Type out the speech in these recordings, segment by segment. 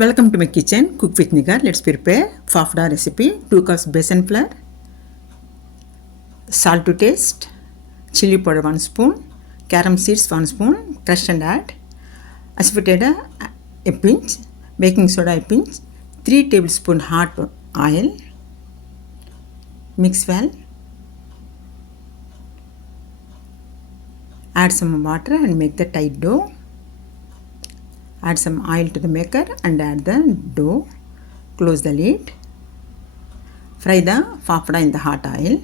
Welcome to my kitchen, Cook with Nigar. Let's prepare Fafda recipe. 2 cups besan flour, salt to taste, chili powder 1 spoon, carom seeds 1 spoon, crush and add, asafoetida a pinch, baking soda a pinch, 3 tablespoon hot oil, mix well, add some water and make the tight dough. Add some oil to the maker and add the dough. Close the lid. Fry the fafda in the hot oil.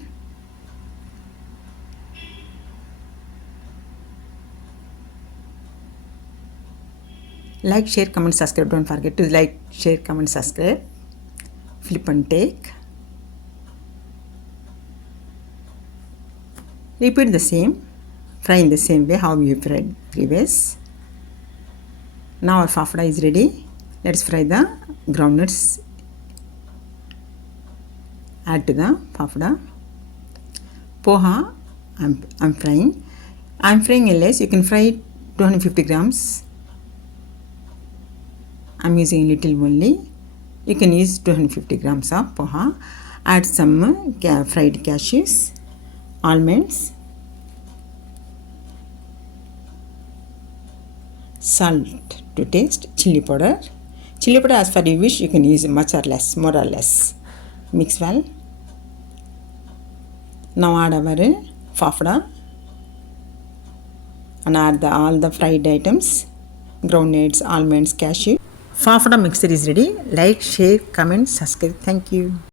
Like, share, comment, subscribe. Don't forget to like, share, comment, subscribe. Flip and take. Repeat the same. Fry in the same way how you fried previous. Now our fafda is ready. Let's fry the groundnuts. Add to the fafda. Poha, I'm frying. I'm frying a less. You can fry 250 grams. I'm using little only. You can use 250 grams of poha. Add some fried cashews, almonds, salt to taste, chili powder. Chili powder as far you wish, you can use much or less, more or less. Mix well. Now add our fafda and add all the fried items, groundnuts, almonds, cashew. Fafda mixture is ready. Like, share, comment, subscribe. Thank you.